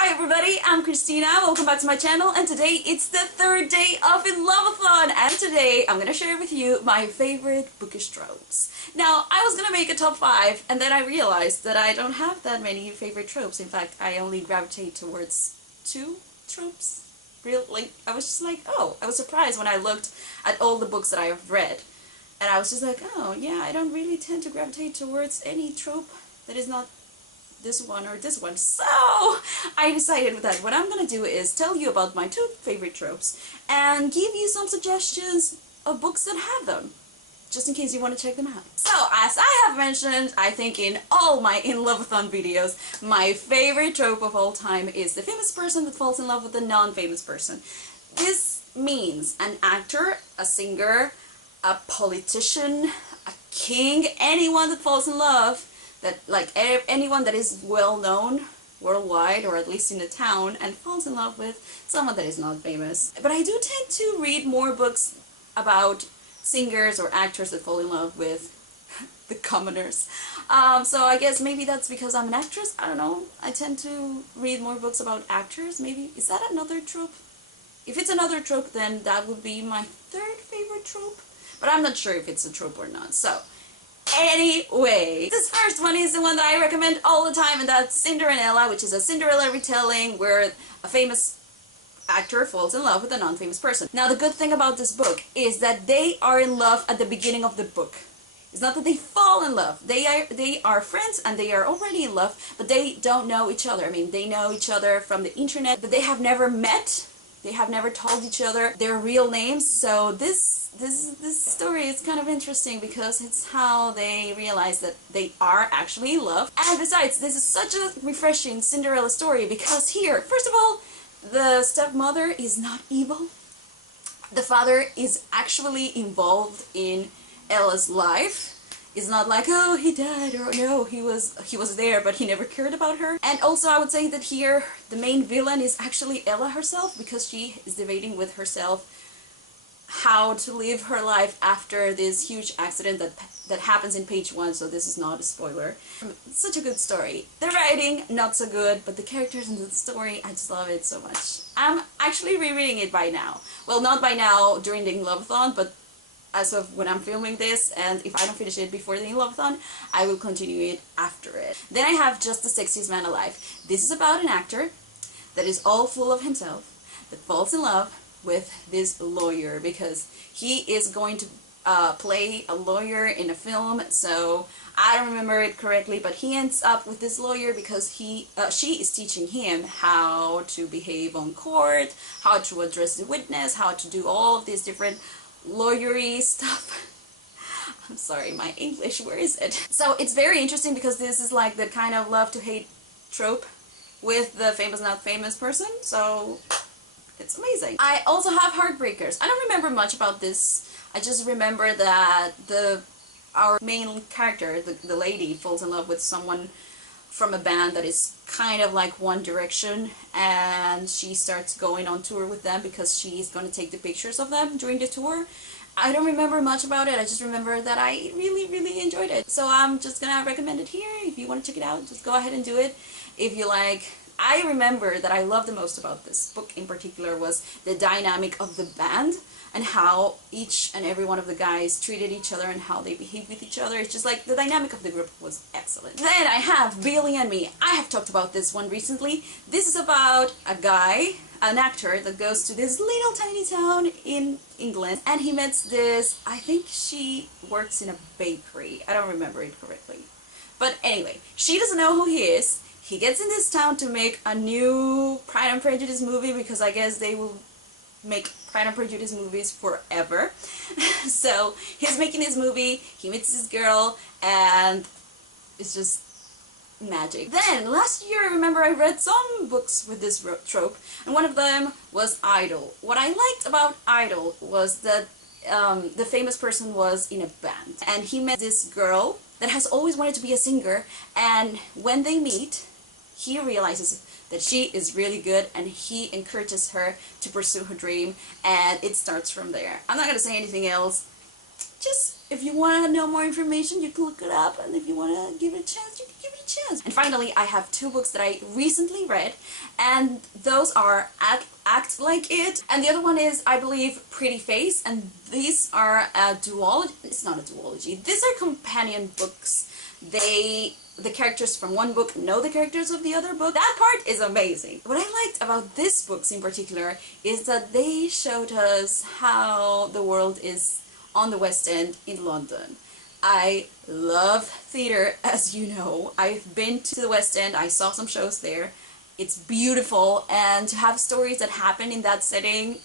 Hi everybody, I'm Christina, welcome back to my channel, and today it's the third day of Inloveathon, and today I'm gonna share with you my favorite bookish tropes. Now, I was gonna make a top 5, and then I realized that I don't have that many favorite tropes. In fact, I only gravitate towards 2 tropes. I was just like, oh, I was surprised when I looked at all the books that I have read, and I was just like, oh yeah, I don't really tend to gravitate towards any trope that is not this one or this one. So I decided with that what I'm gonna do is tell you about my 2 favorite tropes and give you some suggestions of books that have them, just in case you want to check them out. So as I have mentioned, I think in all my Inloveathon videos, my favorite trope of all time is the famous person that falls in love with a non-famous person. This means an actor, a singer, a politician, a king, anyone that falls in love, that like anyone that is well known worldwide, or at least in a town, and falls in love with someone that is not famous. But I do tend to read more books about singers or actors that fall in love with the commoners. So I guess maybe that's because I'm an actress, I don't know. I tend to read more books about actors, maybe. Is that another trope? If it's another trope, then that would be my 3rd favorite trope. But I'm not sure if it's a trope or not. So anyway, this first one is the one that I recommend all the time, and that's Cinderella, which is a Cinderella retelling where a famous actor falls in love with a non-famous person. Now, the good thing about this book is that they are in love at the beginning of the book. It's not that they fall in love. They are friends and they are already in love, but they don't know each other. I mean, they know each other from the internet, but they have never met. They have never told each other their real names. So this story is kind of interesting because it's how they realize that they are actually in love. And besides, this is such a refreshing Cinderella story because here, first of all, the stepmother is not evil. The father is actually involved in Ella's life. It's not like, oh, he died, or no, he was there, but he never cared about her. And also, I would say that here, the main villain is actually Ella herself, because she is debating with herself how to live her life after this huge accident that happens in page 1, so this is not a spoiler. It's such a good story. The writing, not so good, but the characters in the story, I just love it so much. I'm actually rereading it by now. Well, not by now during the Inloveathon, but as of when I'm filming this, and if I don't finish it before the Inloveathon, I will continue it after it. Then I have Just the Sexiest Man Alive. This is about an actor that is all full of himself, that falls in love with this lawyer because he is going to play a lawyer in a film. So I don't remember it correctly, but he ends up with this lawyer because she is teaching him how to behave on court, how to address the witness, how to do all of these different lawyery stuff. I'm sorry, my English, where is it? So it's very interesting because this is like the kind of love to hate trope with the famous not famous person, so it's amazing. I also have Heartbreakers. I don't remember much about this. I just remember that our main character, the lady, falls in love with someone from a band that is kind of like One Direction, and she starts going on tour with them because she's going to take the pictures of them during the tour. I don't remember much about it. I just remember that I really enjoyed it. So I'm just gonna recommend it here. If you want to check it out, just go ahead and do it. If you like, I remember that I loved the most about this book in particular was the dynamic of the band and how each and every one of the guys treated each other and how they behaved with each other. It's just like the dynamic of the group was excellent. Then I have Billy and Me. I have talked about this one recently. This is about a guy, an actor, that goes to this little tiny town in England, and he meets this, I think she works in a bakery. I don't remember it correctly. But anyway, she doesn't know who he is. He gets in this town to make a new Pride and Prejudice movie because I guess they will make Pride and Prejudice movies forever. So he's making this movie, he meets this girl, and it's just magic. Then last year, I remember I read some books with this trope, and one of them was Idol. What I liked about Idol was that the famous person was in a band, and he met this girl that has always wanted to be a singer, and when they meet, he realizes that she is really good, and he encourages her to pursue her dream, and it starts from there. I'm not gonna say anything else. just, if you want to know more information, you can look it up, and if you want to give it a chance, you can give it a chance. And finally, I have two books that I recently read, and those are Act Like It, and the other one is, I believe, Pretty Face, and these are a duology. It's not a duology. These are companion books. The characters from one book know the characters of the other book. That part is amazing. What I liked about these books in particular is that they showed us how the world is on the West End in London. I love theater, as you know. I've been to the West End, I saw some shows there. It's beautiful, and to have stories that happen in that setting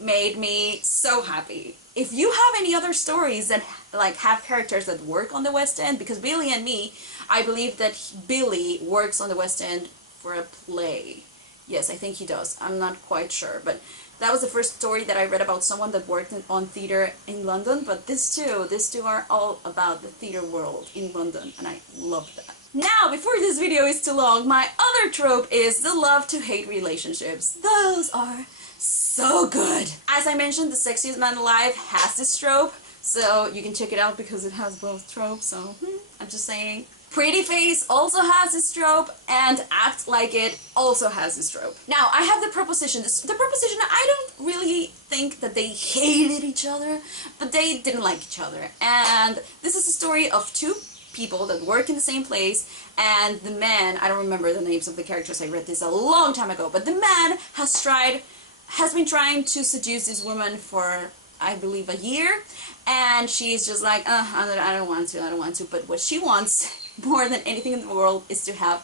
made me so happy. If you have any other stories that like have characters that work on the West End, because Billy and me, I believe that Billy works on the West End for a play. Yes, I think he does. I'm not quite sure, but that was the first story that I read about someone that worked on theater in London, but these two are all about the theater world in London, and I love that. Now, before this video is too long, my other trope is the love to hate relationships. Those are so good. As I mentioned, The Sexiest Man Alive has this trope, so you can check it out because it has both tropes, so I'm just saying. Pretty Face also has this trope, and Act Like It also has this trope. Now, I have the proposition. The proposition, I don't really think that they hated each other, but they didn't like each other. And this is a story of two people that work in the same place, and the man, I don't remember the names of the characters, I read this a long time ago, but the man has been trying to seduce this woman for, I believe, a year, and she's just like, I don't want to, but what she wants more than anything in the world is to have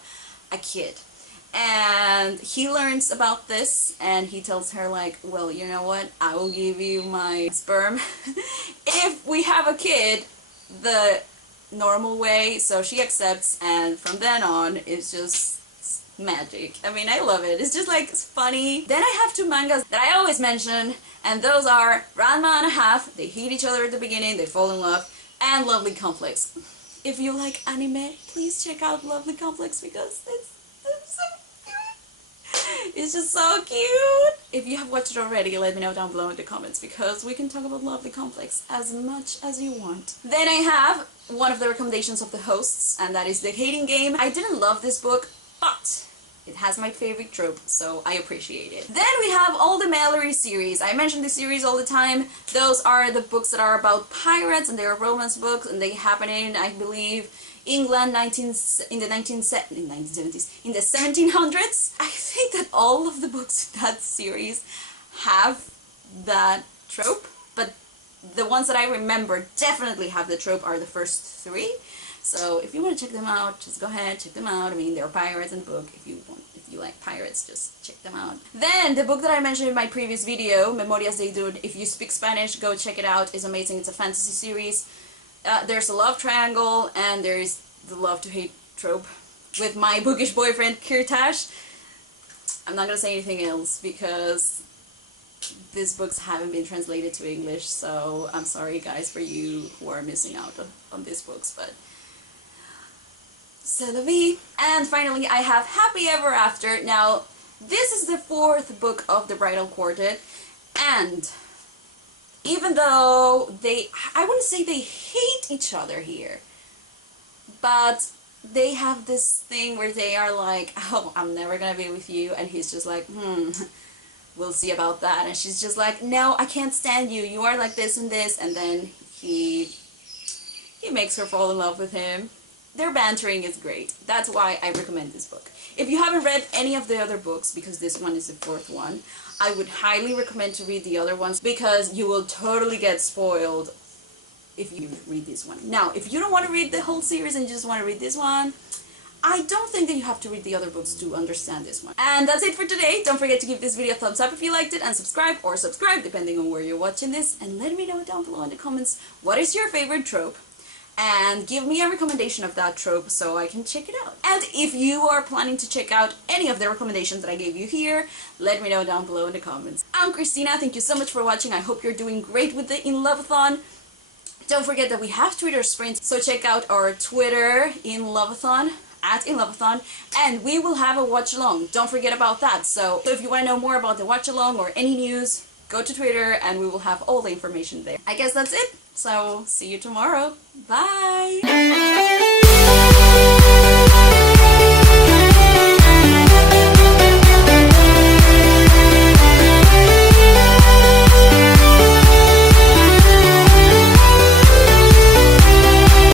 a kid. And he learns about this, and he tells her like, well, you know what, I will give you my sperm if we have a kid the normal way. So she accepts, and from then on it's just magic. I mean, I love it. It's just like funny. Then I have two mangas that I always mention, and those are Ranma and a Half. They hate each other at the beginning, they fall in love, and Lovely Complex. If you like anime, please check out Lovely Complex because it's so cute. It's just so cute. If you have watched it already, let me know down below in the comments because we can talk about Lovely Complex as much as you want. Then I have one of the recommendations of the hosts, and that is The Hating Game. I didn't love this book, but it has my favorite trope, so I appreciate it. Then we have all the Mallory series. I mention this series all the time. Those are the books that are about pirates, and they are romance books, and they happen in, I believe, England in the 1970s, in the 1700s. I think that all of the books in that series have that trope, but the ones that I remember definitely have the trope are the first three. So if you want to check them out, just go ahead, check them out. I mean, they're pirates in the book. If you like pirates, just check them out. Then the book that I mentioned in my previous video, Memorias de Idun, if you speak Spanish, go check it out. It's amazing. It's a fantasy series. There's a love triangle, and there's the love to hate trope with my bookish boyfriend Kirtash. I'm not gonna say anything else because these books haven't been translated to English, so I'm sorry guys for you who are missing out on these books, but c'est la vie. And finally I have Happy Ever After. Now this is the fourth book of the Bridal Quartet, and even though I wouldn't say they hate each other here, but they have this thing where they are like, oh, I'm never gonna be with you, and he's just like, we'll see about that, and she's just like, no, I can't stand you, you are like this and this, and then he makes her fall in love with him. Their bantering is great. That's why I recommend this book. If you haven't read any of the other books, because this one is the fourth one, I would highly recommend to read the other ones because you will totally get spoiled if you read this one. Now, if you don't want to read the whole series and you just want to read this one, I don't think that you have to read the other books to understand this one. And that's it for today. Don't forget to give this video a thumbs up if you liked it, and subscribe or subscribe depending on where you're watching this, and let me know down below in the comments what is your favorite trope, and give me a recommendation of that trope so I can check it out. And if you are planning to check out any of the recommendations that I gave you here, let me know down below in the comments. I'm Christina, thank you so much for watching. I hope you're doing great with the Inloveathon. Don't forget that we have Twitter sprints, so check out our Twitter Inloveathon, @Inloveathon, and we will have a watch along. Don't forget about that. So if you want to know more about the watch along or any news, go to Twitter and we will have all the information there. I guess that's it. So see you tomorrow. Bye!